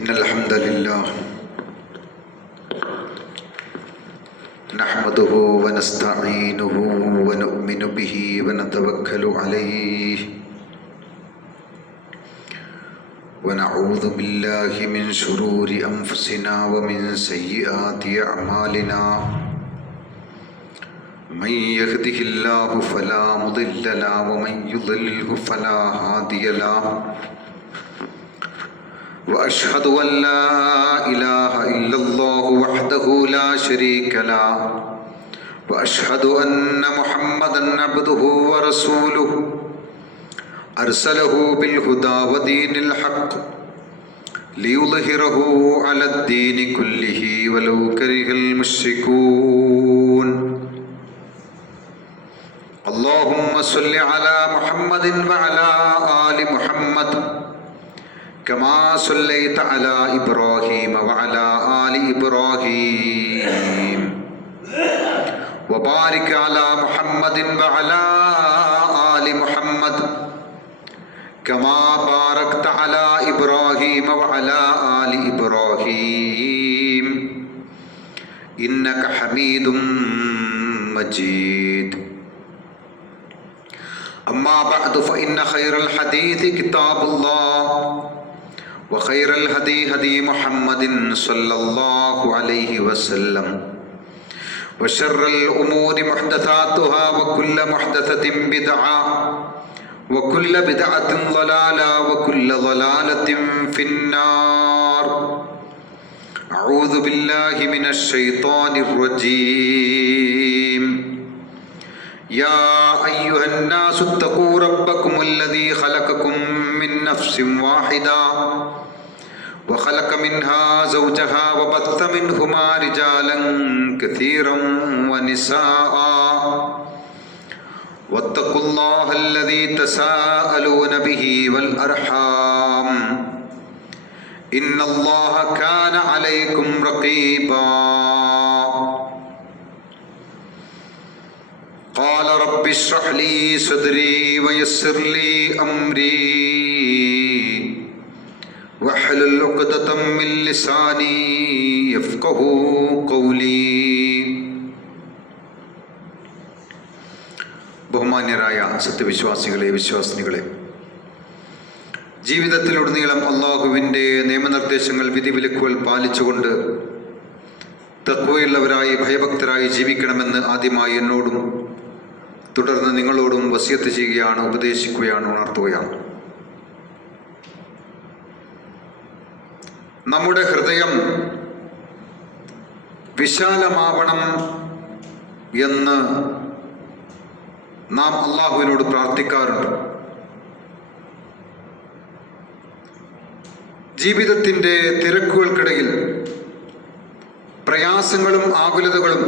إن الحمد لله نحمده ونستعينه ونؤمن به ونتوكل عليه ونعوذ بالله من شرور أنفسنا ومن سيئات أعمالنا من يهده الله فلا مضل له ومن يضلله فلا هادي له وأشهد أن لا إله إلا الله وحده لا شريك له وأشهد أن محمدا عبده ورسوله أرسله بالهدى ودين الحق ليظهره على الدين كله ولو كره المشركون اللهم صل على محمد وعلى آل محمد كما صليت على إبراهيم وعلى آل إبراهيم وبارك على محمد وعلى آل محمد كما باركت على إبراهيم وعلى آل إبراهيم إنك حميد مجيد أما بعد فإن خير الحديث كتاب الله وخير الهدي هدي محمد صلى الله عليه وسلم وشر الأمور محدثاتها وكل محدثة بدعة وكل بدعة ضلالة وكل ضلالة في النار أعوذ بالله من الشيطان الرجيم يا أيها الناس اتقوا ربكم الذي خلقكم من نفس واحدة وخلق منها زوجها وبث منهما رجالا كثيرا ونساء واتقوا الله الذي تساءلون به والأرحام إن الله كان عليكم رقيبا قال رب اشرح لي صدري ويسر لي أمري واحلل عقدة من لساني يفقهوا قولي. ബഹുമാന്യരായ സത്യവിശ്വാസികളെ, വിശ്വാസിനികളെ, ജീവിതത്തിലുടനീളം അള്ളാഹുവിൻ്റെ നിയമനിർദ്ദേശങ്ങൾ, വിധിവിലക്കുകൾ പാലിച്ചുകൊണ്ട് തഖ്വയുള്ളവരായി ഭയഭക്തരായി ജീവിക്കണമെന്ന് ആദ്യമായി എന്നോടും തുടർന്ന് നിങ്ങളോടും വസിയത്ത് ചെയ്യുകയാണ്, ഉപദേശിക്കുകയാണ്, ഉണർത്തുകയാണ്. നമ്മുടെ ഹൃദയം വിശാലമാവണം എന്ന് നാം അള്ളാഹുവിനോട് പ്രാർത്ഥിക്കാറുണ്ട്. ജീവിതത്തിൻ്റെ തിരക്കുകൾക്കിടയിൽ പ്രയാസങ്ങളും ആകുലതകളും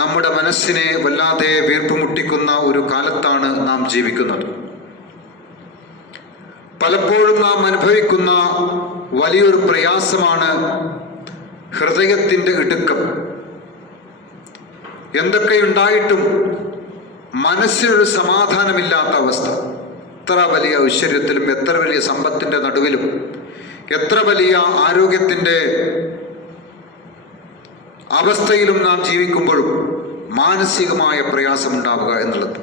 നമ്മുടെ മനസ്സിനെ വല്ലാതെ വീർപ്പുമുട്ടിക്കുന്ന ഒരു കാലത്താണ് നാം ജീവിക്കുന്നത്. പലപ്പോഴും നാം അനുഭവിക്കുന്ന വലിയൊരു പ്രയാസമാണ് ഹൃദയത്തിൻ്റെ ഇടുക്കം. എന്തൊക്കെയുണ്ടായിട്ടും മനസ്സിനൊരു സമാധാനമില്ലാത്ത അവസ്ഥ. എത്ര വലിയ ഐശ്വര്യത്തിലും എത്ര വലിയ സമ്പത്തിൻ്റെ നടുവിലും എത്ര വലിയ ആരോഗ്യത്തിൻ്റെ അവസ്ഥയിലും നാം ജീവിക്കുമ്പോഴും മാനസികമായ പ്രയാസമുണ്ടാവുക എന്നുള്ളത്.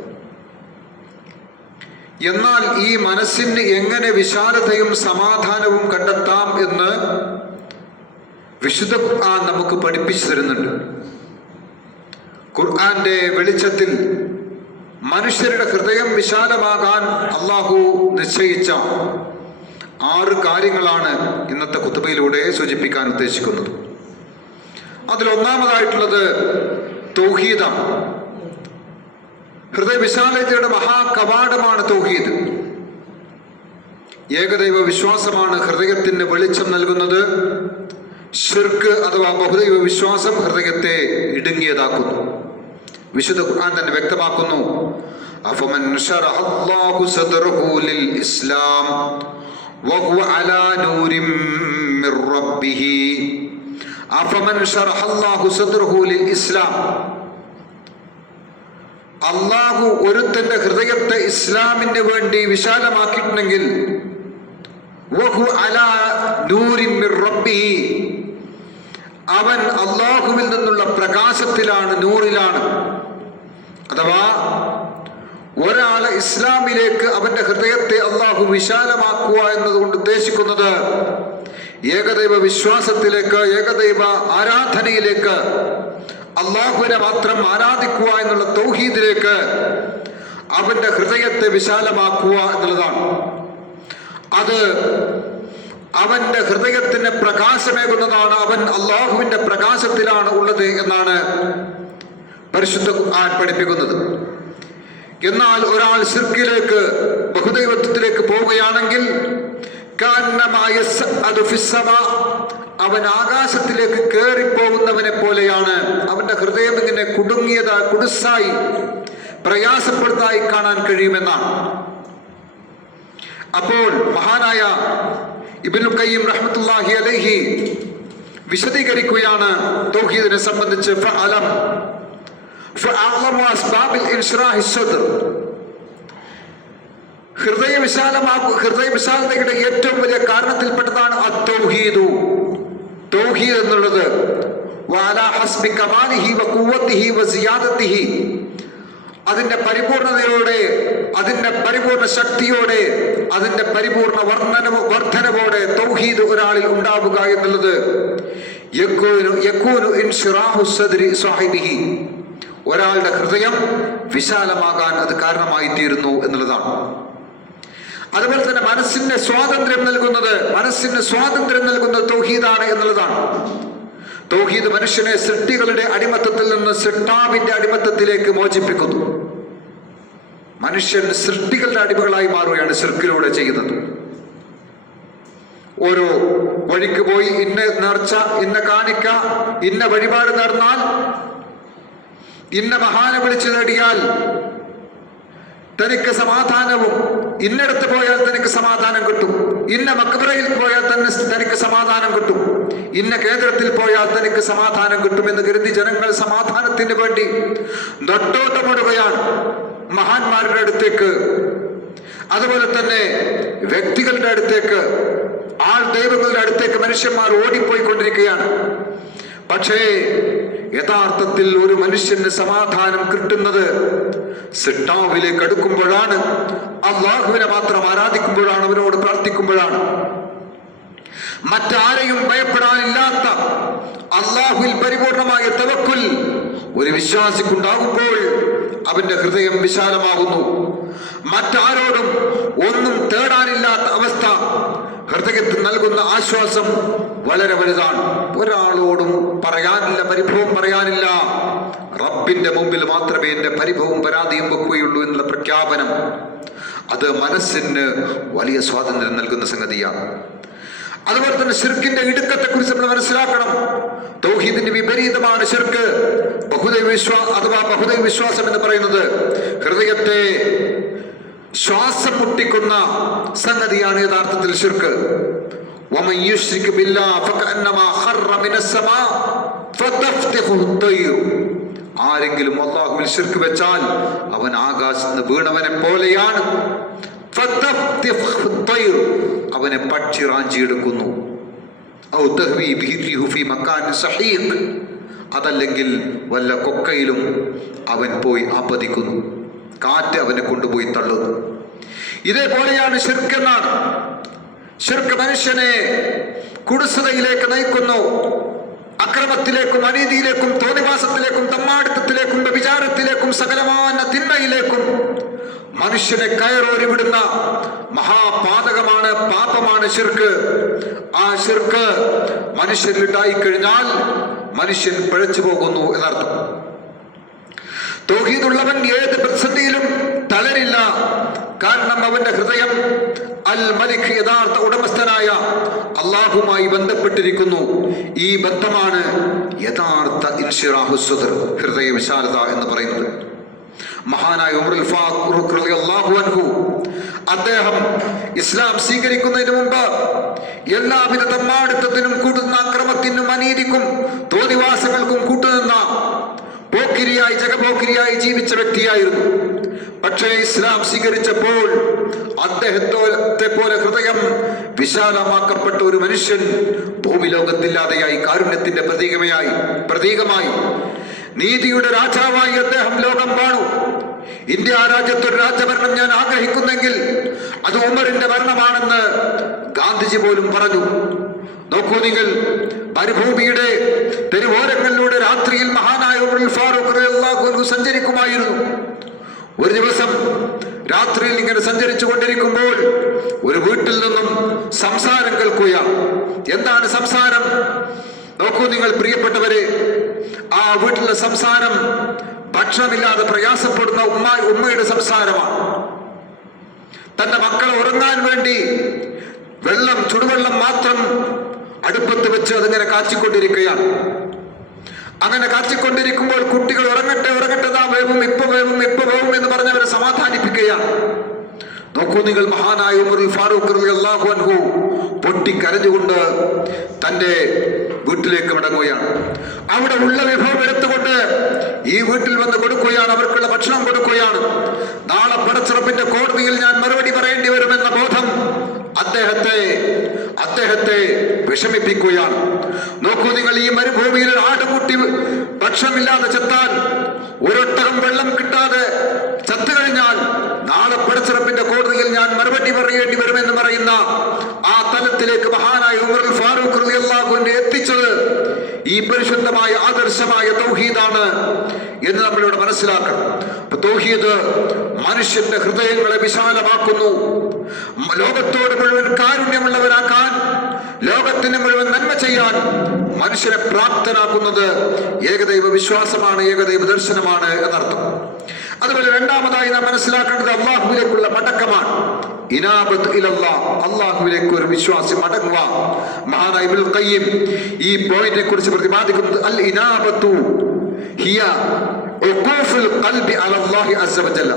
എന്നാൽ ഈ മനസ്സിന് എങ്ങനെ വിശാലതയും സമാധാനവും കണ്ടെത്താം എന്ന് വിശുദ്ധ ഖുർആൻ നമുക്ക് പഠിപ്പിച്ചു തരുന്നുണ്ട്. ഖുർആന്റെ വെളിച്ചത്തിൽ മനുഷ്യരുടെ ഹൃദയം വിശാലമാകാൻ അള്ളാഹു നിശ്ചയിച്ച 6 കാര്യങ്ങളാണ് ഇന്നത്തെ ഖുതുബയിലൂടെ സൂചിപ്പിക്കാൻ ഉദ്ദേശിക്കുന്നത്. അതിലൊന്നാമതായിട്ടുള്ളത് തൗഹീദാണ്. ഹൃദയവിശാലതയുടെ മഹാകവാടമാണ് തൗഹീദ്. ഏകദൈവ വിശ്വാസമാണ് ഹൃദയത്തിന് വെളിച്ചം നൽകുന്നത്. ശിർക്ക് അഥവാ ബഹുദൈവ വിശ്വാസം ഹൃദയത്തെ ഇടുങ്ങിയതാക്കുന്നു. വിശുദ്ധ ഖുർആൻ തന്നെ വ്യക്തമാക്കുന്നു, അഫമൻ ശറഹല്ലാഹു സദ്റഹു ലിൽ ഇസ്ലാം വഹുവ അലാ നൂരിൻ മിർ റബ്ബിഹി. അഫമൻ ശറഹല്ലാഹു സദ്റഹു ലിൽ ഇസ്ലാം. അള്ളാഹു ഒരുത്തന്റെ ഹൃദയത്തെ ഇസ്ലാമിന് വേണ്ടി വിശാലമാക്കിയിട്ടുണ്ടെങ്കിൽ വഹു അലാ നൂരിൻ മിർ റബ്ബിഹി, അവൻ അല്ലാഹുവിൽ നിന്നുള്ള പ്രകാശത്തിലാണ്, നൂറിലാണ്. അഥവാ ഒരാളെ ഇസ്ലാമിലേക്ക് അവന്റെ ഹൃദയത്തെ അല്ലാഹു വിശാലമാക്കുക എന്നതുകൊണ്ട് ഉദ്ദേശിക്കുന്നത് ഏകദൈവ വിശ്വാസത്തിലേക്ക്, ഏകദൈവ ആരാധനയിലേക്ക്, അല്ലാഹുവിനെ മാത്രം ആരാധിക്കുക എന്നുള്ള തൗഹീദിലേക്ക് അവന്റെ ഹൃദയത്തെ വിശാലമാക്കുക എന്നുള്ളതാണ്. അത് അവന്റെ ഹൃദയത്തിന് പ്രകാശമേകുന്നതാണ്. അവൻ അല്ലാഹുവിന്റെ പ്രകാശത്തിലാണ് ഉള്ളത് എന്നാണ് പരിശുദ്ധ ഖുർആൻ പഠിപ്പിക്കുന്നത്. എന്നാൽ ഒരാൾ ശിർക്കിലേക്ക്, ബഹുദൈവത്വത്തിലേക്ക് പോവുകയാണെങ്കിൽ അവൻ ആകാശത്തിലേക്ക് കയറിപ്പോകുന്നവനെ പോലെയാണ്. അവന്റെ ഹൃദയം ഇങ്ങനെ കുടുസായി പ്രയാസപ്പെടുന്നതായി കാണാൻ കഴിയുമെന്നാണ്. അപ്പോൾ മഹാനായ ഇബ്നുൽ ഖയ്യിം റഹ്മത്തുള്ളാഹി അലൈഹി വിശദീകരിക്കുകയാണ് തൗഹീദിനെ സംബന്ധിച്ച്. ഹൃദയ വിശാലതയുടെ ഏറ്റവും വലിയ കാരണത്തിൽപ്പെട്ടതാണ് അത്തൗഹീദു, തൗഹീദ് എന്നുള്ളത്. വഅലാ ഹസ്ബി കമാലിഹി വഖുവ്വതിഹി വസിയാദതിഹി, അതിന്റെ പരിപൂർണതയോടെ, അതിന്റെ പരിപൂർണ ശക്തിയോടെ, അതിന്റെ പരിപൂർണ വർധനവോടെ തൗഹീദ് ഒരാളിൽ ഉണ്ടാവുക എന്നുള്ളത് യകൂനു ഇൻശിറാഹു സദ്രി സാഹിബിഹി, ഒരാളുടെ ഹൃദയം വിശാലമാകാൻ അത് കാരണമായി തീരുന്നു എന്നുള്ളതാണ്. അതുപോലെ തന്നെ മനസ്സിന് സ്വാതന്ത്ര്യം നൽകുന്നത് തൗഹീദാണ് എന്നുള്ളതാണ്. തൗഹീദ് മനുഷ്യനെ സൃഷ്ടികളുടെ അടിമത്തത്തിൽ നിന്ന് സൃഷ്ടാവിന്റെ അടിമത്തത്തിലേക്ക് മോചിപ്പിക്കുന്നു. മനുഷ്യൻ സൃഷ്ടികളുടെ അടിമകളായി മാറുകയാണ് ശിർക്കിലൂടെ ചെയ്യുന്നത്. ഓരോ വഴിക്ക് പോയി ഇന്ന നേർച്ച, ഇന്ന കാണിക്ക, ഇന്ന വഴിപാട് നേർന്നാൽ, ഇന്ന മഹാനെ വിളിച്ചു നേടിയാൽ തനിക്ക് സമാധാനവും, ഇന്നടത്ത് പോയാൽ തനിക്ക് സമാധാനം കിട്ടും, ഇന്ന മക്ബറയിൽ പോയാൽ തനിക്ക് സമാധാനം കിട്ടും, ഇന്ന കേന്ദ്രത്തിൽ പോയാൽ തനിക്ക് സമാധാനം കിട്ടുമെന്ന് കരുതി ജനങ്ങൾ സമാധാനത്തിന് വേണ്ടി നെട്ടോട്ടമിടുകയാണ് മഹാന്മാരുടെ അടുത്തേക്ക്, അതുപോലെ തന്നെ വ്യക്തികളുടെ അടുത്തേക്ക്, ആൾ ദൈവങ്ങളുടെ അടുത്തേക്ക് മനുഷ്യന്മാർ ഓടിപ്പോയിക്കൊണ്ടിരിക്കുകയാണ്. പക്ഷേ യഥാർത്ഥത്തിൽ ഒരു മനുഷ്യന് സമാധാനം കിട്ടുന്നത് സിട്ടാവിലേക്ക് അടുക്കുമ്പോഴാണ്, അല്ലാഹുവിനെ മാത്രം ആരാധിക്കുമ്പോഴാണ്, അവനോട് പ്രാർത്ഥിക്കുമ്പോഴാണ്. മറ്റാരെയും ഭയപ്പെടാനില്ലാത്ത അല്ലാഹുവിൽ പരിപൂർണമായ തവക്കുൽ ഒരു വിശ്വാസിക്കുണ്ടാകുമ്പോൾ അവന്റെ ഹൃദയം വിശാലമാകുന്നു. മറ്റാരോടും ഒന്നും തേടാനില്ലാത്ത അവസ്ഥ ഹൃദയത്തിൽ നൽകുന്ന ആശ്വാസം വളരെ വലുതാണ്. ഒരാളോടും പറയാനില്ല, പരിഭവം പറയാനില്ല, റബ്ബിന്റെ മുമ്പിൽ മാത്രമേ എന്റെ പരിഭവവും പരാതിയും വെക്കുകയുള്ളൂ എന്നുള്ള പ്രഖ്യാപനം, അത് മനസ്സിന് വലിയ സ്വാതന്ത്ര്യം നൽകുന്ന സംഗതിയാണ്. അതുപോലെ തന്നെ ശിർക്കിന്റെ ഇടുക്കത്തെ കുറിച്ച് നമ്മൾ മനസ്സിലാക്കണം. തൗഹീദിന്റെ വിപരീതമാണ് ശിർക്ക്. ബഹുദൈവ വിശ്വാസം എന്ന് പറയുന്നത് ഹൃദയത്തെ ശ്വാസം മുട്ടിക്കുന്ന സംഗതിയാണ് യഥാർത്ഥത്തിൽ ശിർക്ക്. വമൻ യുശ്രിക് ബില്ലാഹ് ഫകഅന്നമാ ഖറ മിനസ് സമാ ഫതഫ്തിഹു തയ്ർ, ആരെങ്കിലും അല്ലാഹുവിൽ ശിർക്ക് വെച്ചാൽ അവൻ ആകാശത്ത് നിന്ന് വീണവനെ പോലെയാണ്. ഫതഫ്തിഹു തയ്ർ, അവനെ പക്ഷി റാഞ്ചിയെടുക്കുന്നു. ഔ തഹ്വി ബിഹി റിഹു ഫീ മകാൻ സഹീഖ്, അതല്ലെങ്കിൽ വല്ല കൊക്കയിലും അവൻ പോയി ആപതിക്കുന്നു, കാറ്റ് അവനെ കൊണ്ടുപോയി തള്ളുന്നു. ഇതേപോലെയാണ് ശിർക്ക് എന്നാണ്. ശിർക്ക് മനുഷ്യനെ കുടുസതയിലേക്ക് നയിക്കുന്നു, അക്രമത്തിലേക്കും, അനീതിയിലേക്കും, തോന്നിവാസത്തിലേക്കും, തമ്മാടിത്തത്തിലേക്കും, വ്യഭിചാരത്തിലേക്കും, സകലമാന തിന്മയിലേക്കും മനുഷ്യനെ കയറോരി വിടുന്ന മഹാപാതകമാണ്, പാപമാണ് ശിർക്ക്. ആ ശിർക്ക് മനുഷ്യരിലുണ്ടായി കഴിഞ്ഞാൽ മനുഷ്യൻ പിഴച്ചു പോകുന്നു എന്നർത്ഥം. തൗഹീദുള്ളവൻ ഏത് പ്രതിസന്ധിയിലും തളരില്ല. കാരണം അവന്റെ ഹൃദയം അൽ മലിക്, യഥാർത്ഥ ഉടമസ്ഥനായ അല്ലാഹുമായി ബന്ധപ്പെട്ടിരിക്കുന്നു. ഈ ബന്ധമാണ് യഥാർത്ഥ ഇൻശിറാഹു സദ്ർ, ഹൃദയ വിശാലത എന്ന് പറയുന്നത്. മഹാനായ ഉമറുൽ ഫാറൂഖ് റളിയല്ലാഹു അൻഹു, അദ്ദേഹം ഇസ്ലാം സ്വീകരിക്കുന്നതിന് മുമ്പ് എല്ലാവിധ തമ്മാടിത്തത്തിനും കൂട്ടുന്ന, അക്രമത്തിനും അനീതിക്കും തോന്നിവാസങ്ങൾക്കും കൂട്ടുനിന്ന ജഗപോക്കിരിയായി ജീവിച്ച വ്യക്തിയായിരുന്നു. പക്ഷേ ഇസ്ലാം സ്വീകരിച്ചപ്പോൾ അദ്ദേഹത്തെ പോലെ ഹൃദയം വിശാലമാക്കപ്പെട്ട ഒരു മനുഷ്യൻ ഭൂമി ലോകത്തില്ലാതെയായി. കാരുണ്യത്തിന്റെ പ്രതീകമായി നീതിയുടെ രാജാവായി അദ്ദേഹം ലോകം കാണൂ. ഇന്ത്യ രാജ്യത്തൊരു രാജഭരണം ഞാൻ ആഗ്രഹിക്കുന്നെങ്കിൽ അത് ഉമറിന്റെ ഭരണമാണെന്ന് ഗാന്ധിജി പോലും പറഞ്ഞു. നോക്കൂ നിങ്ങൾ, മരുഭൂമിയുടെ തെരുവോരങ്ങളിലൂടെ രാത്രിയിൽ മഹാനായ ഉമർ ഫാറൂഖ് റളിയല്ലാഹു അൻഹു സഞ്ചരിക്കുമായിരുന്നു. ഒരു ദിവസം രാത്രിയിൽ ഇങ്ങനെ സഞ്ചരിച്ചു കൊണ്ടിരിക്കുമ്പോൾ ഒരു വീട്ടിൽ നിന്നും സംസാരം കേൾക്കുകയാണ്. എന്താണ് സംസാരം? നോക്കൂ നിങ്ങൾ പ്രിയപ്പെട്ടവരെ, ആ വീട്ടിലെ സംസാരം ഭക്ഷണമില്ലാതെ പ്രയാസപ്പെടുന്ന ഉമ്മയുടെ സംസാരമാണ്. തന്റെ മക്കളെ ഉറങ്ങാൻ വേണ്ടി ചുടുവെള്ളം മാത്രം അടുപ്പത്ത് വെച്ച് അതിങ്ങനെ കാച്ചിക്കൊണ്ടിരിക്കുകയാണ്. അങ്ങനെ കാച്ചിക്കൊണ്ടിരിക്കുമ്പോൾ കുട്ടികൾ ഉറങ്ങട്ടെ ഇപ്പൊ വേവും എന്ന് പറഞ്ഞവരെ സമാധാനിപ്പിക്കുകയാണ്. നോക്കൂ നിങ്ങൾ, മഹാനായ ഉമർ ഫാറൂഖ് റളിയല്ലാഹു അൻഹു പൊട്ടിക്കരഞ്ഞുകൊണ്ട് തന്റെ വീട്ടിലേക്ക് മടങ്ങുകയാണ്. അവിടെ ഉള്ള വിഭവം എടുത്തുകൊണ്ട് ഈ വീട്ടിൽ വന്ന് കൊടുക്കുകയാണ്, അവർക്കുള്ള ഭക്ഷണം കൊടുക്കുകയാണ്. നാളെ പടച്ചിറപ്പിന്റെ കോടതിയിൽ ഞാൻ മറുപടി പറയേണ്ടി വരുമെന്ന ബോധം അദ്ദേഹത്തെ വിഷമിപ്പിക്കുകയാണ്. നോക്കൂ നിങ്ങൾ, ഈ മരുഭൂമിയിൽ ആടുകൂട്ടി ഭക്ഷണമില്ലാതെ ചത്താൽ, ഒരൊട്ടകം വെള്ളം കിട്ടാതെ ചത്തു കഴിഞ്ഞാൽ നാളെ പടച്ചിറപ്പിന്റെ കോടതിയിൽ ഞാൻ മറുപടി പറയേണ്ടി വരുമെന്ന് പറയുന്ന ആ തലത്തിലേക്ക് മഹാനായ ഉമർ ഫാറൂഖ് റളിയല്ലാഹു അൻഹു എത്തിച്ചത് ഈ പരിശുദ്ധമായ ആദർശമായ തൗഹീദാണ് എന്ന് നമ്മളിവിടെ മനസ്സിലാക്കണം. തൗഹീദ് മനുഷ്യന്റെ ഹൃദയങ്ങളെ വിശാലമാക്കുന്നു. ലോകത്തോട് മുഴുവൻ കാരുണ്യമുള്ളവരാക്കാൻ, ലോകത്തിന് മുഴുവൻ നന്മ ചെയ്യാൻ മനുഷ്യനെ പ്രാപ്തനാക്കുന്നത് ഏകദൈവ വിശ്വാസമാണ്, ഏകദൈവ ദർശനമാണ് എന്നർത്ഥം. അതുപോലെ രണ്ടാമതായി നാം മനസ്സിലാക്കേണ്ടത് അള്ളാഹുവിലേക്കുള്ള മടക്കമാണ്. ഇനാബത്ത് ഇലല്ലാഹ്, അള്ളാഹുവിലേക്ക് ഒരു വിശ്വാസി മടങ്ങുക. മഹാനായ ഇബ്നുൽ ഖയ്യിം ഈ പോയിന്റിനെ കുറിച്ച് പ്രതിപാദിക്കുന്നത് അൽ ഇനാബത്തു ഹിയ ഉഖൂഫുൽ ഖൽബി അലല്ലാഹി അസ്സ വജല്ല,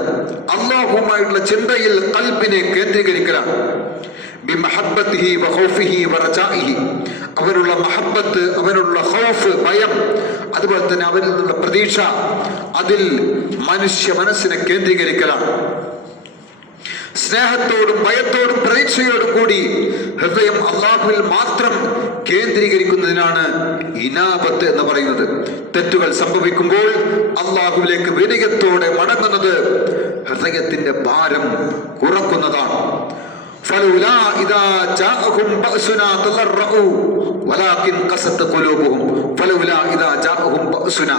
അല്ലാഹുവുമായുള്ള ചിന്തയിൽ ഖൽബിനെ കേന്ദ്രീകരിക്കലാണ്. ബിമഹബ്ബതിഹി വഖൗഫിഹി വറജാഇഹി, അവനുള്ള മഹബ്ബത്ത്, അവനുള്ള ഖൗഫ് ഭയം, അതുപോലെ തന്നെ അവരിൽ നിന്നുള്ള പ്രതീക്ഷ, അതിൽ മനുഷ്യ മനസ്സിനെ കേന്ദ്രീകരിക്കലാണ്. സ്നേഹത്തോടും ഭയത്തോടും പ്രതീക്ഷയോടും കൂടി ഹൃദയം അള്ളാഹുവിൽ മാത്രം കേന്ദ്രീകരിക്കുന്നതിനാണ് ഇനാബത്ത് എന്ന് പറയുന്നത്. തെറ്റുകൾ സംഭവിക്കുമ്പോൾ അള്ളാഹുവിലേക്ക് വിനയത്തോടെ മടങ്ങുന്നത് ഹൃദയത്തിന്റെ ഭാരം കുറക്കുന്നതാണ്. فلولا إذا جاءهم بأسنا تضرعوا ولكن قست قلوبهم فلولا إذا جاءهم بأسنا,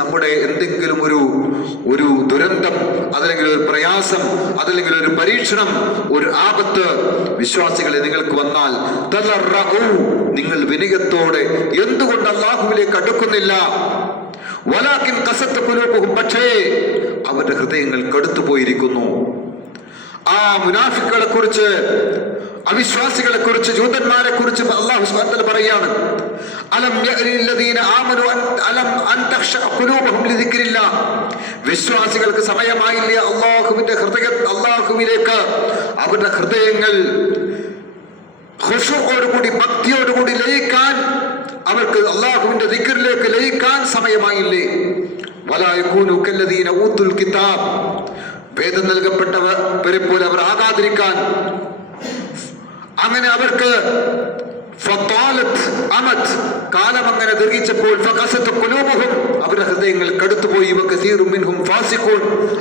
നമ്മുടെ എന്തെങ്കിലും ഒരു ദുരന്തം, അതല്ലെങ്കിൽ ഒരു പ്രയാസം, അതല്ലെങ്കിൽ ഒരു പരീക്ഷണം, ഒരു ആപത്ത് വിശ്വാസികളെ നിങ്ങൾക്ക് വന്നാൽ തളർറഉ, നിങ്ങൾ വിനയത്തോടെ എന്തുകൊണ്ട് അല്ലാഹുവിലേക്ക് അടുക്കുന്നില്ല? വലാകിൻ ഖസത്ത് ഖുലൂബുഹും, പക്ഷേ അവരുടെ ഹൃദയങ്ങൾ കടുത്തുപോയിരിക്കുന്നു. ആ മുനാഫിക്കുകളെ കുറിച്ച്, അവിശ്വാസികളെ കുറിച്ച്, ജൂതന്മാരെ കുറിച്ച് അല്ലാഹു സുബ്ഹാനഹു വ തആല പറയാണ്, അലം യഅലില്ലദീന ആമനു അലം അൻ തഖ്ശഅ ഖുലൂബുഹും ലിദിക്രില്ലാഹ്, വിശ്വാസികൾക്ക് സമയമായില്ലേ അല്ലാഹുവിലേക്ക് അവരുടെ ഹൃദയങ്ങൾ ഖുശൂഅോടുകൂടി, ഭക്തിയോടുകൂടി ലയിക്കാൻ, അവർക്ക് അല്ലാഹുവിന്റെ ദിക്റിലേക്ക് ലയിക്കാൻ സമയമായില്ലേ? വലാ യകൂനു കല്ലദീന ഊതുൽ കിതാബ്, വേദം നൽകപ്പെട്ടവരെ പോലെ അവർ ആകാതിരിക്കാൻ, അങ്ങനെ അവർക്ക് കാലം അങ്ങനെ ദീർഘിച്ചപ്പോൾ അവരുടെ ഹൃദയങ്ങൾ കടുത്തുപോയി.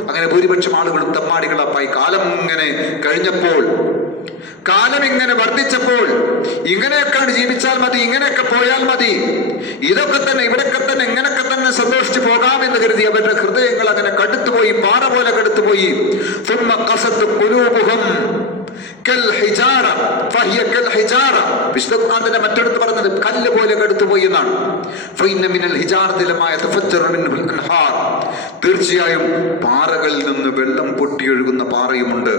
അങ്ങനെ ഭൂരിപക്ഷം ആളുകളും തമ്മാടികളായി. കാലം ഇങ്ങനെ കഴിഞ്ഞപ്പോൾ, കാലം ഇങ്ങനെ വർദ്ധിച്ചപ്പോൾ, ഇങ്ങനെയൊക്കെയാണ് ജീവിച്ചാൽ മതി, ഇങ്ങനെയൊക്കെ പോയാൽ മതി, ഇതൊക്കെ തന്നെ, ഇവിടൊക്കെ തന്നെ, ഇങ്ങനെയൊക്കെ തന്നെ സന്തോഷിച്ച് പോകാമെന്ന് കരുതി അവരുടെ ഹൃദയങ്ങൾ അങ്ങനെ കടുത്തുപോയി, പാറ പോലെ കടുത്തുപോയി. വിശുദ്ധ മറ്റെടുത്ത് പറഞ്ഞത് കല്ല് പോലെ കടുത്തുപോയി എന്നാണ്. തീർച്ചയായും പാറകളിൽ നിന്ന് വെള്ളം പൊട്ടിയൊഴുകുന്ന പാറയുമുണ്ട്.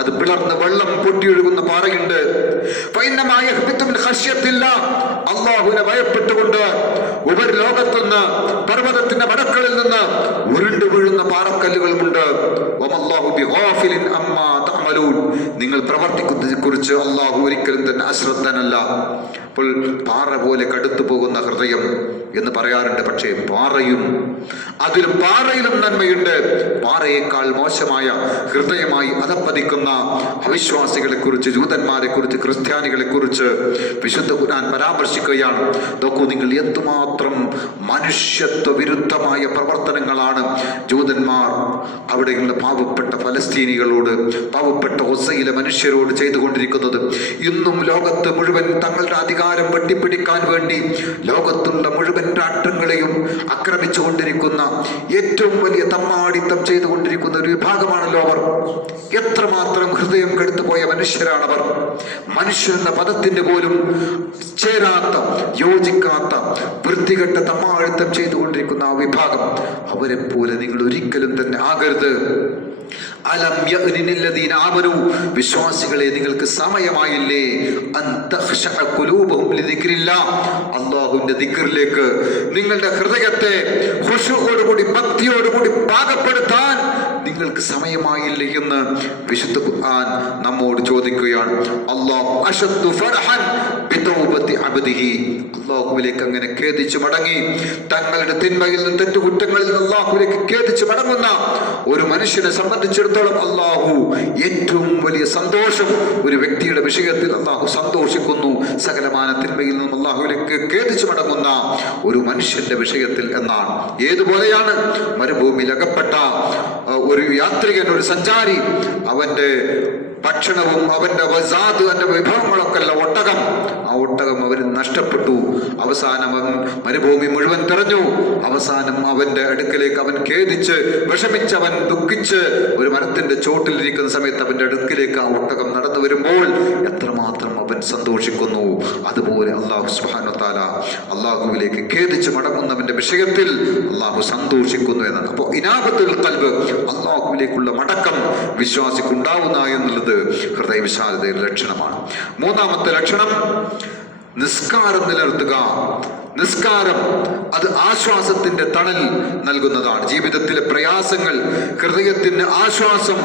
അത് പിളർന്ന് വെള്ളം പൊട്ടിയൊഴുകുന്ന പാറയുണ്ട്. അല്ലാഹുവിനെ ഭയപ്പെട്ടുകൊണ്ട് ഉപരിലോകത്തുനിന്ന്, പർവ്വതത്തിന്റെ വടക്കളിൽ നിന്ന് ഉരുണ്ടു വീഴുന്ന പാറക്കല്ലുകളുമുണ്ട്. നിങ്ങൾ പ്രവർത്തിക്കുന്നതിനെ കുറിച്ച് അല്ലാഹു ഒരിക്കലും തന്നെ അശ്രദ്ധനല്ല. അപ്പോൾ പാറ പോലെ കടുത്തു പോകുന്ന ഹൃദയം എന്ന് പറയാറുണ്ട്. പക്ഷേ പാറയിലും നന്മയുണ്ട്. പാറയേക്കാൾ മോശമായ ഹൃദയമായി അധപ്പതിക്കുന്ന അവിശ്വാസികളെ കുറിച്ച്, ജൂതന്മാരെ കുറിച്ച്, ക്രിസ്ത്യാനികളെ കുറിച്ച് വിശുദ്ധ ഖുർആൻ പരാമർശിക്കുകയാണ്. നോക്കൂ നിങ്ങൾ, എന്തുമാത്രം മനുഷ്യത്വ വിരുദ്ധമായ പ്രവർത്തനങ്ങളാണ് ജൂതന്മാർ അവിടെയുള്ള പാവപ്പെട്ട ഫലസ്തീനികളോട്, പാവപ്പെട്ട ഒസയിലെ മനുഷ്യരോട് ചെയ്തുകൊണ്ടിരിക്കുന്നത്. ഇന്നും ലോകത്ത് മുഴുവൻ തങ്ങളുടെ അധികാരം വെട്ടിപ്പിടിക്കാൻ വേണ്ടി ലോകത്തുള്ള മുഴുവൻ രാഷ്ട്രങ്ങളെയും ആക്രമിച്ചു കൊണ്ടിരിക്കുന്ന, ഏറ്റവും വലിയ തമ്മാടിത്തം ചെയ്തുകൊണ്ടിരിക്കുന്ന ഒരു വിഭാഗമാണല്ലോ അവർ. എത്രമാത്രം ഹൃദയം കെടുത്തു പോയ മനുഷ്യരാണവർ. മനുഷ്യരെന്ന പദത്തിന് പോലും ചേരാത്ത, യോജിക്കാത്ത, വൃത്തികെട്ട തമ്മാടിത്തം ചെയ്തുകൊണ്ടിരിക്കുന്ന ആ വിഭാഗം, അവരെ പോലെ നിങ്ങൾ ഒരിക്കലും തന്നെ ആകരുത്. അലം യഅ്നില്ലദീന ആമനൂ, വിശ്വാസികളെ നിങ്ങൾക്ക് സമയമായില്ലേ, അൻ തഖ്ശഅ ഖുലൂബുഹും ലിദിക്രില്ലാഹ്, അല്ലാഹുവിന്റെ ദിക്റിലേക്ക് നിങ്ങളുടെ ഹൃദയത്തെ ഖുശൂഅോടുകൂടി, ഭക്തിയോടുകൂടി പാകപ്പെടുത്താൻ നിങ്ങൾക്ക് സമയമായില്ലേ എന്ന് വിശുദ്ധ ഖുർആൻ നമ്മോട് ചോദിക്കുകയാണ്. അല്ലാഹു അശദ്ദു ഫർഹൻ ബിതൗബത്തി അബ്ദിഹി, അല്ലാഹുവിലേക്ക് അങ്ങനെ ഖേദിച്ചു മടങ്ങി, തങ്ങളുടെ തിന്മയിൽ നിന്നും തെറ്റുകുറ്റങ്ങളിൽ നിന്ന് അല്ലാഹുവിലേക്ക് ഖേദിച്ചു മടങ്ങുന്ന ഒരു മനുഷ്യനെ സംബന്ധിച്ചിടത്തോളം അല്ലാഹു ഏറ്റവും വലിയ സന്തോഷം ഒരു വ്യക്തിയുടെ വിഷയത്തിൽ അല്ലാഹു സന്തോഷിക്കുന്നു. സകലമാന തിന്മയിൽ നിന്നും അല്ലാഹുവിലേക്ക് ഖേദിച്ചു മടങ്ങുന്ന ഒരു മനുഷ്യന്റെ വിഷയത്തിൽ എന്നാണ്. ഏതുപോലെയാണ് മരുഭൂമിയിൽ അകപ്പെട്ട ഒരു യാത്രികൻ, ഒരു സഞ്ചാരി, അവന്റെ ഭക്ഷണവും അവന്റെ വിഭവങ്ങളൊക്കെ അല്ല ഒട്ടകം. ആ ഒട്ടകം അവന് നഷ്ടപ്പെട്ടു. അവസാനം അവൻ മരുഭൂമി മുഴുവൻ തെരഞ്ഞു. അവസാനം അവന്റെ അടുക്കലേക്ക് അവൻ ഖേദിച്ച്, വിഷമിച്ച്, അവൻ ദുഃഖിച്ച് ഒരു മരത്തിന്റെ ചോട്ടിലിരിക്കുന്ന സമയത്ത് അവന്റെ അടുക്കിലേക്ക് ആ ഒട്ടകം നടന്നു വരുമ്പോൾ എത്രമാത്രം അവൻ സന്തോഷിക്കുന്നു. അതുപോലെ അല്ലാഹു സുബ്ഹാനഹു വ തആല അല്ലാഹുവിലേക്ക് ഖേദിച്ച് മടങ്ങുന്നവന്റെ വിഷയത്തിൽ അല്ലാഹു സന്തോഷിക്കുന്നു എന്നാണ്. അപ്പോൾ ഇനാബത്തുൽ ഖൽബ്, അല്ലാഹുവിലേക്കുള്ള മടക്കം വിശ്വാസിക്കുണ്ടാവുന്ന എന്നുള്ളത് ഹൃദയവിശാലതയുടെ ലക്ഷണമാണ്. മൂന്നാമത്തെ ലക്ഷണം, നിസ്കാരം നിലനിർത്തുക. നിസ്കാരം അത് ആശ്വാസത്തിന്റെ തണൽ നൽകുന്നതാണ്. ജീവിതത്തിലെ പ്രയാസങ്ങൾ, ഹൃദയത്തിന് ആശ്വാസം,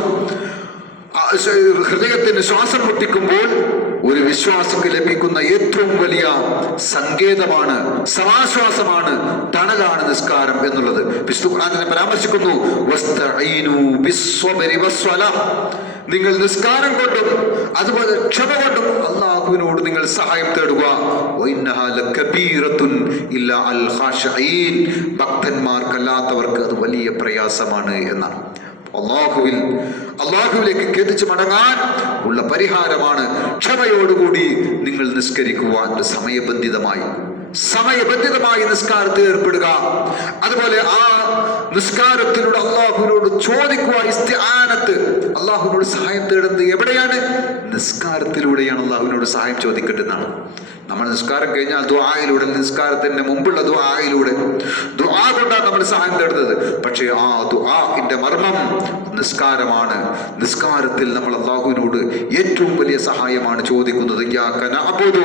ഹൃദയത്തിന് ശ്വാസം മുട്ടിക്കുമ്പോൾ ഒരു വിശ്വാസിക്ക് ലഭിക്കുന്ന ഏറ്റവും വലിയ സങ്കേതമാണ്, സമാശ്വാസമാണ്, തണലാണ് നിസ്കാരം എന്നുള്ളത്. വിശുദ്ധ ഖുർആനിനെ പരാമർശിക്കുന്നു, വസ്തഈനു ബിസ്സബ്രി വസ്സലാഹ്, നിങ്ങൾ നിസ്കാരം കൊണ്ടും അതുപോലെ ക്ഷമ കൊണ്ടും അല്ലാഹുവിനോട് നിങ്ങൾ സഹായം തേടുക. വഇന്നഹാ ലകബീറത്തുൻ ഇല്ലാ അൽ ഖാശഈൻ, ഭക്തന്മാർക്കല്ലാത്തവർക്ക് അത് വലിയ പ്രയാസമാണ് എന്നാണ്. അല്ലാഹുവിലേക്ക് ഖേദിച്ച് മടങ്ങാൻ ഉള്ള പരിഹാരമാണ് ക്ഷമയോടുകൂടി നിങ്ങൾ നിസ്കരിക്കുവാൻ സമയബന്ധിതമായി നിസ്കാരത്തിൽ ഏർപ്പെടുക. അതുപോലെ ആ നിസ്കാരത്തിലൂടെ അല്ലാഹുവിനോട് ചോദിക്കുക. ഇസ്തിആനത്ത്, അല്ലാഹുവിനോട് സഹായം തേടുന്നത് എവിടെയാണ്? നിസ്കാരത്തിലൂടെയാണ് അല്ലാഹുവിനോട് സഹായം ചോദിക്കേണ്ടതെന്നാണ്. നമ്മൾ നിസ്കാരം കഴിഞ്ഞാൽ ദുആയിലൂടെ, നിസ്കാരത്തിന് മുമ്പുള്ള ദുആയിലൂടെ, ദുആ കൊണ്ടാണ് നമ്മൾ സഹായം തേടുന്നത്. പക്ഷേ ആ ദുആഇന്റെ മർമ്മം നിസ്കാരമാണ്. നിസ്കാരത്തിൽ നമ്മൾ അല്ലാഹുവിനോട് ഏറ്റവും വലിയ സഹായമാണ് ചോദിക്കുന്നത്. ഇയ്യാക നഅ്ബുദു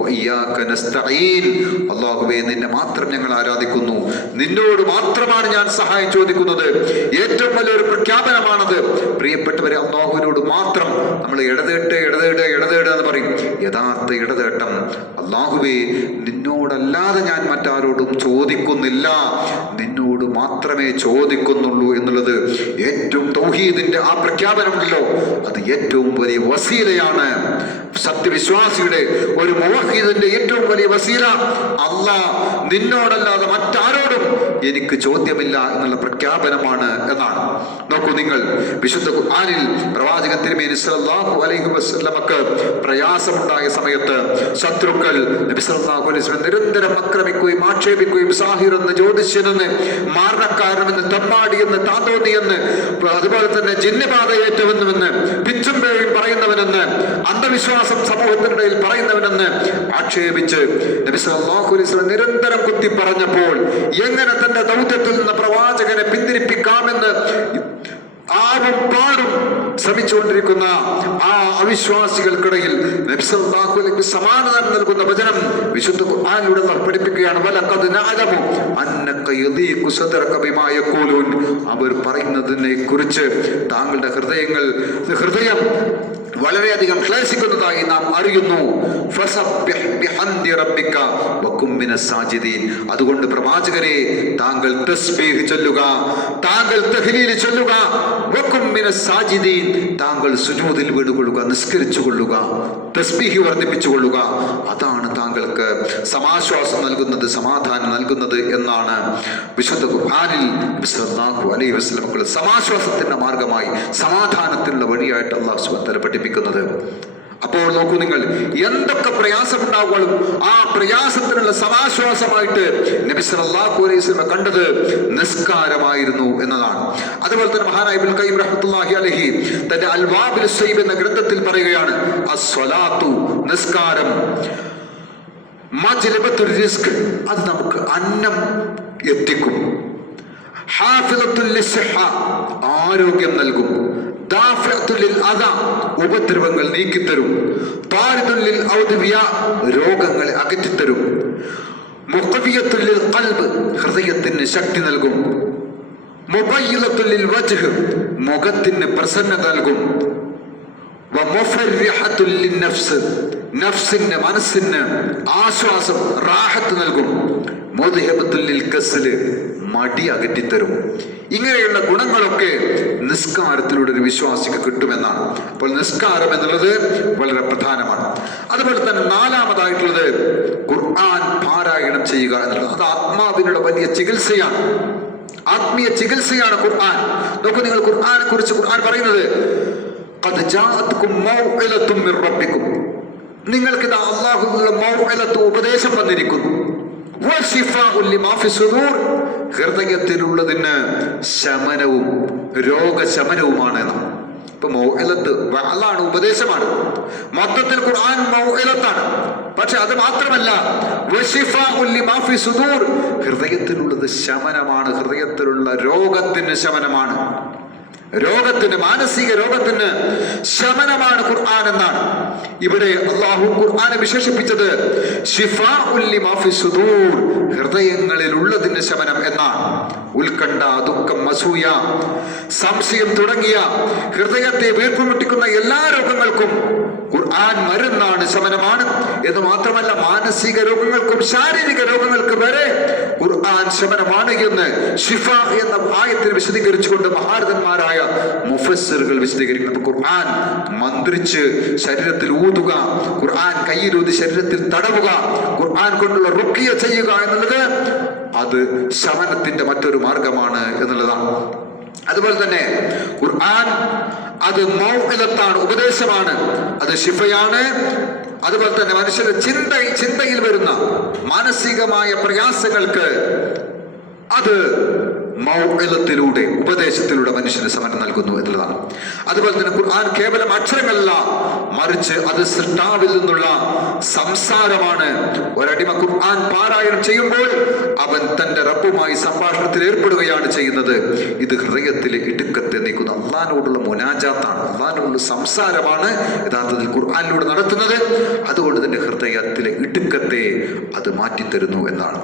വ ഇയ്യാക നസ്തഈൻ, അല്ലാഹുവേ നിന്നെ മാത്രം ഞങ്ങൾ ആരാധിക്കുന്നു, നിന്നോട് മാത്രമാണ് ഞാൻ സഹായം ചോദിക്കുന്നത്. ഏറ്റവും വലിയൊരു പ്രഖ്യാപനമാണത്. പ്രിയപ്പെട്ടവരെ, അല്ലാഹുവിനോട് മാത്രം നമ്മൾ ഇടതേട്ട് എന്ന് പറയും. യഥാർത്ഥ ഇടതേട്ടം അല്ലാഹുവേ നിന്നോടല്ലാതെ ഞാൻ മറ്റാരോടും ചോദിക്കുന്നില്ല, നിന്നോട് മാത്രമേ ചോദിക്കുന്നുള്ളൂ എന്നുള്ളത് ഏറ്റവും തൗഹീദിന്റെ ആ പ്രഖ്യാപനമുണ്ടല്ലോ, അത് ഏറ്റവും വലിയ വസീലയാണ്. സത്യവിശ്വാസിയുടെ, ഒരു മുവഹ്ഹിദിന്റെ ഏറ്റവും വലിയ വസീല, അല്ലാഹ് നിന്നോടല്ലാതെ മറ്റാരോടും എനിക്ക് ചോദ്യമില്ല എന്നുള്ള പ്രഖ്യാപനമാണ് എന്നാണ്. നോക്കൂ നിങ്ങൾ, വിശുദ്ധ ഖുർആനിൽ പ്രവാചകൻ തിരുമേനി സല്ലല്ലാഹു അലൈഹി വസല്ലമക്ക് പ്രയാസമുണ്ടായ സമയത്ത് ശത്രുക്കൾ നബി സല്ലല്ലാഹു അലൈഹി വസല്ലം നിരന്തരം ആക്രമിക്കുകയും ആക്ഷേപിക്കുകയും സാഹിറെന്ന്, ജ്യോതിഷ്യനെന്ന്, മാരണക്കാരനെന്ന്, തമ്മാടിയെന്ന്, താന്തോന്നിയെന്ന്, അതുപോലെ തന്നെ ജിന്നബാധയേറ്റവെന്നുവെന്ന്, പിച്ചും പേയും പറയുന്നവനെന്ന്, അന്ധവിശ്വാസം സമൂഹത്തിനിടയിൽ പറയുന്നവനെന്ന് ആക്ഷേപിച്ച് നബി സല്ലല്ലാഹു അലൈഹി വസല്ലം നിരന്തരം കുത്തി പറഞ്ഞപ്പോൾ എങ്ങനെ തന്റെ ദൗത്യത്തിൽ നിന്ന് പ്രവാചകനെ പിന്തിരിപ്പിക്കാമെന്ന് ആരും പാടും ശ്രമിച്ചുകൊണ്ടിരിക്കുന്ന ആ അവിശ്വാസികൾക്കിടയിൽ നബി സല്ലല്ലാഹു അലൈഹി വസല്ലം സമാധാനം നൽകുന്ന വചനം വിശുദ്ധ ഖുർആനിലൂടെ പഠിപ്പിക്കുകയാണ്. വലഖദ് നഅലമു അന്നക യദീഖു സദ്റക ബിമാ യഖൂലൂൻ, അവർ പറയുന്നതിനെ കുറിച്ച് താങ്കളുടെ ഹൃദയം വളരെയധികം ക്ലേശിക്കുന്നതായി നാം അറിയുന്നു. ഫസബ്ബിഹ് ബിഹംദി റബ്ബിക വകും മിനസ് സാജിദീൻ. അതുകൊണ്ട് പ്രവാചകരെ, താങ്കൾ തസ്ബീഹ് ചൊല്ലുക, താങ്കൾ തഹ്ലീൽ ചൊല്ലുക, വകും മിനസ് സാജിദീൻ, താങ്കൾ സുജൂദിൽ വീണുകൊള്ളുക, നിസ്കരിച്ചു കൊള്ളുക, തസ്ബീഹ് വർദ്ധിപ്പിച്ചുകൊള്ളുക. അതാണ് താങ്കൾക്ക് സമാശ്വാസം നൽകുന്നത്, സമാധാനം നൽകുന്നത് എന്നാണ് വിശുദ്ധ ഖുർആനിൽ സല്ലല്ലാഹു അലൈഹി വസല്ലം സമാശ്വാസത്തിന്റെ മാർഗമായി, സമാധാനത്തിനുള്ള വഴിയായിട്ട് അല്ലാഹു സുബ്ഹാനഹു വ തആല പഠിപ്പിക്കുന്നത്. അപ്പോൾ നോക്കൂ നിങ്ങൾ, എന്തൊക്കെ പ്രയാസമുണ്ടാവുകയും ആ പ്രയാസത്തിനുള്ള സമാശ്വാസമായിട്ട് നബി സല്ലല്ലാഹു അലൈഹി വസല്ലം കണ്ടത് നിസ്കാരമായിരുന്നു എന്നതാണ്. അതുപോലെ തന്നെ മഹാനായ ഇബ്നുൽ ഖയ്യിം റഹ്മത്തുള്ളാഹി അലൈഹി തന്റെ അൽവാബിൽ സയ്യിബ് എന്ന ഗ്രന്ഥത്തിൽ പറയുകയാണ്, അസ്സലാത്തു, നിസ്കാരം, മജ്ലിബത്തുർ റിസ്ക്, അത് നമുക്ക് അന്നം എത്തിക്കും, ഹാഫിളത്തുൽ ലിസ്ഹ, ആരോഗ്യം നൽകും, ദാഫിഅത്തുൽ ലിൽ അദ, ഉപദ്രവങ്ങൾ നീക്കിത്തരും, താരിദുൽ ലിൽ ഔദ്വിയ, രോഗങ്ങളെ അകറ്റിത്തരും, മുഖവിയത്തുൽ ലിൽ ഖൽബ്, ഹൃദയത്തിന് ശക്തി നൽകും, മുബയ്യിലത്തുൽ ലിൽ വജ്ഹ്, മുഖത്തിന് പ്രസന്നത നൽകും, വമുഫർരിഹത്തുൽ ലിൻ നഫ്സ്, നഫ്സിന് മനസ്സിന് ആശ്വാസം, റാഹത്ത് നൽകും, മുദ്ഹിബത്തുൽ ലിൽ കസ്ല്, മടി അകറ്റിത്തരും. ഇങ്ങനെയുള്ള ഗുണങ്ങളൊക്കെ നിസ്കാരത്തിലൂടെ ഒരു വിശ്വാസിക്ക് കിട്ടുമെന്നാണ്. അപ്പോൾ നിസ്കാരം എന്നുള്ളത് വളരെ പ്രധാനമാണ്. അതുപോലെ തന്നെ നാലാമതായിട്ടുള്ളത് ഖുർആൻ പാരായണം ചെയ്യുക എന്നുള്ളത്. അത് ആത്മാവിനുള്ള വലിയ ചികിത്സയാണ്, ആത്മീയ ചികിത്സയാണ് ഖുർആൻ. നോക്കൂ നിങ്ങൾ, ഖുർആനെ കുറിച്ച് ഖുർആൻ പറയുന്നത്, ഖദ് ജാഅത്കും മൗഇലത്തും മിർ റബ്ബിക്കും, നിങ്ങൾക്ക് ഇതാ അല്ലാഹുവിന്റെ മൗഇലത്ത്, ഉപദേശം വന്നിരിക്കുന്നു, വശിഫാഉൻ ലിമാ ഫി സുദൂർ, ഹൃദയത്തിലുള്ളതിന് ശമനവും രോഗശമനവുമാണ്. ഇപ്പൊ മൗഇലത്ത് വഅലാണ്, ഉപദേശമാണ്. മൊത്തത്തിൽ ഖുർആൻ മൗഇലത്താണ്. പക്ഷെ അത് മാത്രമല്ല, വശിഫാഉൻ ലിമാ ഫി സുദൂർ, ഹൃദയത്തിലുള്ളത് ശമനമാണ്, ഹൃദയത്തിലുള്ള രോഗത്തിന് ശമനമാണ്, രോഗത്തിന്, മാനസിക രോഗത്തിന് ശമനമാണ് ഖുർആൻ എന്നാണ്. ഇവിടെ അല്ലാഹു ഖുർആനെ വിശേഷിപ്പിച്ചത് ശിഫാഉൻ ലിമാ ഫി സുദൂർ, ഹൃദയങ്ങളിലുള്ളതിന് ശമനം എന്നാണ്. ഉത്കണ്ഠ, ദുഃഖം, അസൂയ, സംശയം തുടങ്ങിയ ഹൃദയത്തെ വീർപ്പുമുട്ടിക്കുന്ന എല്ലാ രോഗങ്ങൾക്കും ഖുർആൻ മരുന്നാണ്, ശമനമാണ്. എന്ന് മാത്രമല്ല, മാനസിക രോഗങ്ങൾക്കും ശാരീരിക രോഗങ്ങൾക്ക് വരെ ഖുർആൻ ശമനമാണ് എന്ന് ഷിഫ എന്ന ആയത്തിൽ വിശദീകരിച്ചുകൊണ്ട് മഹാരഥന്മാരായ മുഫസ്സിറുകൾ വിശദീകരിക്കുന്നു. ഖുർആൻ മന്ത്രിച്ച് ശരീരത്തിൽ ഊതുക, ഖുർആൻ കയ്യിലൂതി ശരീരത്തിൽ തടവുക, ഖുർആൻ കൊണ്ടുള്ള റുഖിയ ചെയ്യുക എന്നുള്ളത് അത് ശമനത്തിന്റെ മറ്റൊരു മാർഗമാണ് എന്നുള്ളതാണ്. അതുപോലെ തന്നെ ഖുർആൻ അത് മൗഇലത്താണ്, ഉപദേശമാണ്, അത് ശിഫയാണ്. അതുപോലെ തന്നെ മനുഷ്യന്റെ ചിന്തയിൽ വരുന്ന മാനസികമായ പ്രയാസങ്ങൾക്ക് അത് മൗഇലത്തിലൂടെ, ഉപദേശത്തിലൂടെ മനുഷ്യന് ശമനം നൽകുന്നു എന്നുള്ളതാണ്. അതുപോലെ തന്നെ ഖുർആൻ കേവലം അക്ഷരങ്ങളല്ല, മറിച്ച് അത് സൃഷ്ടാവിൽ നിന്നുള്ള സംസാരമാണ്. ഒരടിമ ഖുർആൻ പാരായണം ചെയ്യുമ്പോൾ അവൻ തന്റെ റബ്ബുമായി സംഭാഷണത്തിൽ ഏർപ്പെടുകയാണ് ചെയ്യുന്നത്. ഇത് ഹൃദയത്തിലെ ഇടുക്കത്തെ നീക്കുന്ന അള്ളാഹിനോടുള്ള മുനാജാത്താണ്, അള്ളാഹിനോടുള്ള സംസാരമാണ് യഥാർത്ഥത്തിൽ ഖുർആനിലൂടെ നടത്തുന്നത്. അതുകൊണ്ട് തന്നെ ഹൃദയത്തിലെ ഇടുക്കത്തെ അത് മാറ്റിത്തരുന്നു എന്നാണ്.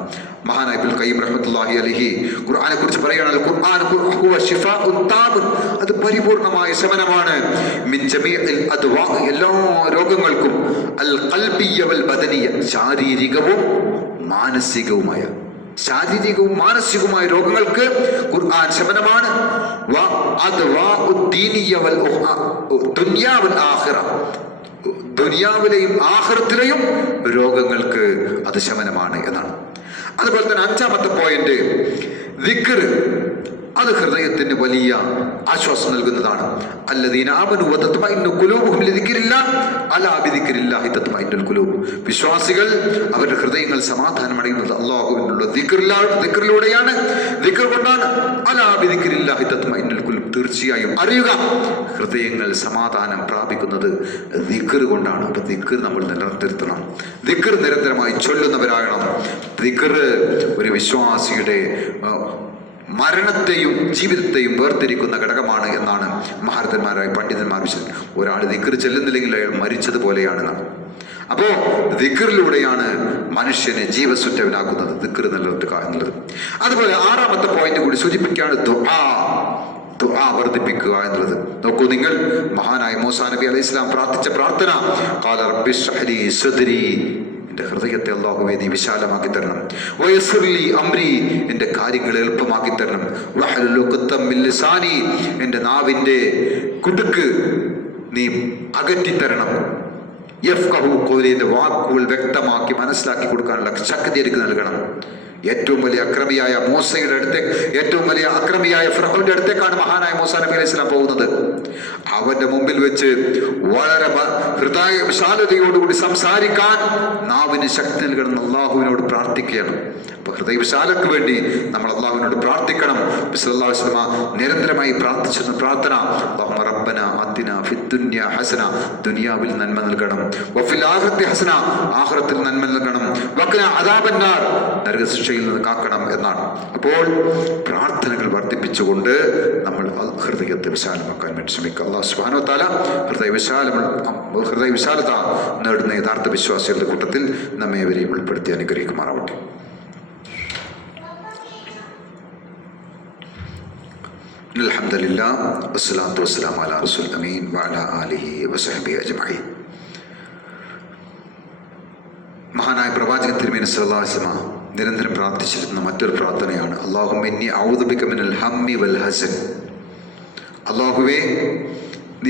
മഹാനായ ഇബ്നുൽ ഖയ്യിം റഹ്മത്തുള്ളാഹി അലൈഹി ഖുർആനെ കുറിച്ച് പറയുകയാണെങ്കിൽ, ഖുർആൻ ഹുവ ശിഫാഉൻ താബ്, അത് പരിപൂർണമായ ശമനമാണ്. മിൻ ജമീഇൽ അദ്വാ, എല്ലാ രോഗങ്ങൾക്കും, അൽ ഖൽബിയ്യ വൽ ബദനിയ്യ, ശാരീരികവും മാനസികവുമായ, ശാരീരികവും മാനസികവുമായ രോഗങ്ങൾക്ക് ഖുർആൻ ശമനമാണ്. വ അദ്വാഉദ് ദീനിയ്യ വൽ ദുനിയ വൽ ആഖിറ, ദുനിയാവിലെയും ആഖിറത്തിലെയും രോഗങ്ങൾക്ക് അത് ശമനമാണ് എന്നാണ്. അതുപോലെ തന്നെ അഞ്ചാമത്തെ പോയിന്റ്, ദിക്ർ, അത് ഹൃദയത്തിന് വലിയ ആശ്വാസം നൽകുന്നതാണ്. അല്ലദീന ആമനു വതത്മഇന്നു ഖുലൂബുഹും ലിദിക്രില്ലാഹ് അലാ ബിദിക്രില്ലാഹി തത്മഇന്നുൽ ഖുലൂബ്, വിശ്വാസികൾ അവരുടെ ഹൃദയങ്ങൾ സമാധാനം അടയുന്നത് അല്ലാഹുവിനുള്ള ദിക്റിലൂടെയാണ്, ദിക്ർ കൊണ്ടാണ്. അലാ ബിദിക്രില്ലാഹി തത്മഇന്നുൽ ഖുലൂബ്, തീർച്ചയായും അറിയുക, ഹൃദയങ്ങൾ സമാധാനം പ്രാപിക്കുന്നത് ദിക്ർ കൊണ്ടാണ്. അപ്പൊ ദിക്ർ നമ്മൾ നിലനിർത്തണം, ദിക്ർ നിരന്തരമായി ചൊല്ലുന്നവരാകണം. ദിക്ർ ഒരു വിശ്വാസിയുടെ മരണത്തെയും ജീവിതത്തെയും വേർതിരിക്കുന്ന ഘടകമാണ് എന്നാണ് മഹാരഥന്മാരായ പണ്ഡിതന്മാർ വിശ്വസിക്കുന്നത്. ഒരാൾ ദിക്ർ ചെല്ലുന്നില്ലെങ്കിൽ അയാൾ മരിച്ചതുപോലെയാണെന്നാണ്. അപ്പോ ദിക്റിലൂടെയാണ് മനുഷ്യനെ ജീവസുറ്റവനാക്കുന്നത്, ദിക്ർ നിലനിർത്തുക എന്നുള്ളത്. അതുപോലെ ആറാമത്തെ പോയിന്റ് കൂടി സൂചിപ്പിക്കുകയാണ് ദുആ. ദുആ വർദ്ധിപ്പിക്കുക എന്നുള്ളത്. നോക്കൂ നിങ്ങൾ, മഹാനായ മൂസാ നബി അലൈഹി ഇസ്ലാം പ്രാർത്ഥിച്ച പ്രാർത്ഥന, ഖാല റബ്ബി ഇശ്റഹ് ലി സദ്രി, എൻ്റെ ഹൃദയത്തെ അല്ലാഹുവേ നീ വിശാലമാക്കി തരണം. വയസ്സിർ ലി അംരി, എൻ്റെ കാര്യങ്ങൾ എളുപ്പമാക്കി തരണം. വഹ്ലുൽ ഉഖ്ദം മിൻ ലിസാനി, എൻ്റെ നാവിൻ്റെ കുടുക്ക് നീ അകറ്റിത്തരണം. യഫ്ഖഹു ഖൗലി, എൻ്റെ വാക്കുകൾ വ്യക്തമാക്കി മനസ്സിലാക്കി കൊടുക്കാനുള്ള ശക്തി എനിക്ക് നൽകണം. ഏറ്റവും വലിയ അക്രമിയായ മൂസയുടെ അടുത്തേക്ക്, ഏറ്റവും വലിയ അക്രമിയായ ഫിർഔന്റെ അടുത്തേക്കാണ് മഹാനായ മൂസാ നബി അലൈഹി സ്വലാം പോകുന്നത്. അവന്റെ മുമ്പിൽ വെച്ച് വളരെ ഹൃദയ വിശാലതയോടുകൂടി സംസാരിക്കാൻ നാവിന് ശക്തി നൽകണം, അള്ളാഹുവിനോട് പ്രാർത്ഥിക്കുകയാണ്. അപ്പൊ ഹൃദയവിശാലക്ക് വേണ്ടി നമ്മൾ അള്ളാഹുവിനോട് പ്രാർത്ഥിക്കണം. സല്ലല്ലാഹു അലൈഹി വസല്ലം നിരന്തരമായി പ്രാർത്ഥിച്ചിരുന്ന പ്രാർത്ഥന, അല്ലാഹുമ്മ റബ്ബന ആതിന ഫിദ്ദുനിയ ഹസന, ദുനിയാവിൽ നന്മ നൽകണം. വഫിൽ ആഖിറതി ഹസന, ആഖിറത്തിൽ നന്മ നൽകണം. വഖിന അദാബന്നാർ, നരകശിക്ഷയിൽ നിന്ന് കാക്കണം എന്നാണ്. അപ്പോൾ പ്രാർത്ഥനകൾ വർദ്ധിപ്പിച്ചുകൊണ്ട് നമ്മൾ ഹൃദയത്തെ വിശാലമാക്കാൻ വേണ്ടി ശ്രമിക്കുക. അല്ലാഹു സുബ്ഹാനഹു വ തആല ഹൃദയ വിശാലത നേടുന്ന യഥാർത്ഥ വിശ്വാസികളുടെ കൂട്ടത്തിൽ നമ്മെ ഇവരെയും ഉൾപ്പെടുത്തി അനുഗ്രഹിക്കുമാറാവട്ടെ. അൽഹംദുലില്ലാഹ് വസ്സലാത്തു വസ്സലാമു അലാ റസൂലിൽ അമീൻ വഅലാ ആലിഹി വസഹ്ബിഹി അജ്മഈൻ. മഹാനായ പ്രവാചകൻ തിരുമേനി സല്ലല്ലാഹു അലൈഹി വസല്ലം നിരന്തരം പ്രാർത്ഥിച്ചിരുന്ന മറ്റൊരു പ്രാർത്ഥനയാണ്, അല്ലാഹുമ്മ ഇന്നി അഊദു ബിക മിനൽ ഹമ്മി വൽ ഹസൻ. അല്ലാഹുവേ,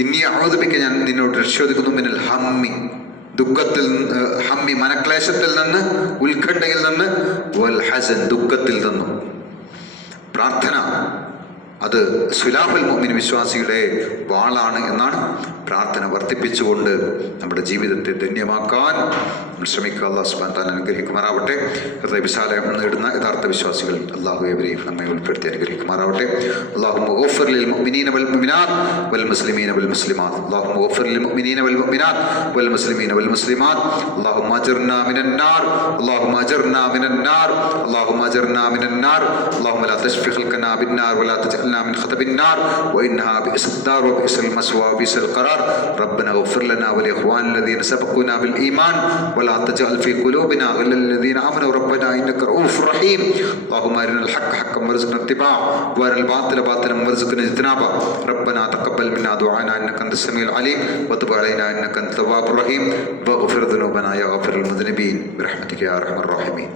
ഇന്നി അഊദു ബിക, ഞാൻ നിന്നോട് രക്ഷോദിക്കുന്നു, മിനൽ ഹമ്മി, ദുഃഖത്തിൽ, ഹമ്മി മനക്ലേശത്തിൽ നിന്ന്, ഉത്കണ്ഠയിൽ നിന്ന്, വൽ ഹസൻ, ദുഃഖത്തിൽ നിന്നും. പ്രാർത്ഥന അത് സുലാഹുൽ മുഅ്മിൻ, വിശ്വാസിയുടെ വാളാണ് എന്നാണ്. പ്രാർത്ഥന വർദ്ധിപ്പിച്ചുകൊണ്ട് നമ്മുടെ ജീവിതത്തെ ധന്യമാക്കാൻ നമ്മൾ ശ്രമിക്കുക. അല്ലാഹു സുബ്ഹാനഹു വ തആല അനുഗ്രഹിക്കുമാറാവട്ടെ. ഹൃദയ വിശാലം നേടുന്ന യഥാർത്ഥ വിശ്വാസികൾ അല്ലാഹു ഏവരെയും നമ്മെ ഉൾപ്പെടുത്തി അനുഗ്രഹിക്കുമാറാവട്ടെ. അല്ലാഹുമ്മ ഗഫിർ ലിൽ മുഅ്മിനീന വൽ മുഅ്മിനാത്ത് വൽ മുസ്ലിമീന വൽ മുസ്ലിമാത്ത്. അല്ലാഹുമ്മ ഗഫിർ ലിൽ മുഅ്മിനീന വൽ മുഅ്മിനാത്ത് വൽ മുസ്ലിമീന വൽ മുസ്ലിമാത്ത്. അല്ലാഹുമ്മ അജിർനാ മിനൻ നാർ, അല്ലാഹുമ്മ അജിർനാ മിനൻ നാർ, അല്ലാഹുമ്മ അജിർനാ മിനൻ നാർ. അല്ലാഹുമ്മ ലാ തശ്ഫി ഖൽഖനാ ബിൻ നാർ വലാ തജഅൽനാ മിൻ ഖതബിൻ നാർ വഇന്നഹാ ബിഇസ്ദാർ വബിഇസ്ൽ മസ്വാ വബിഇസ്ൽ ഖറാർ. ربنا اغفر لنا ولإخواننا الذين سبقونا بالإيمان ولا تجعل في قلوبنا غلا للذين آمنوا ربنا إنك رؤوف رحيم. اللهم أرنا الحق حقا وارزقنا اتباعه وأرنا الباطل باطلا وارزقنا اجتنابه. ربنا تقبل منا دعاءنا إنك أنت السميع العليم وتب علينا إنك أنت التواب الرحيم واغفر ذنوبنا يا غافر المذنبين برحمتك يا أرحم الراحمين.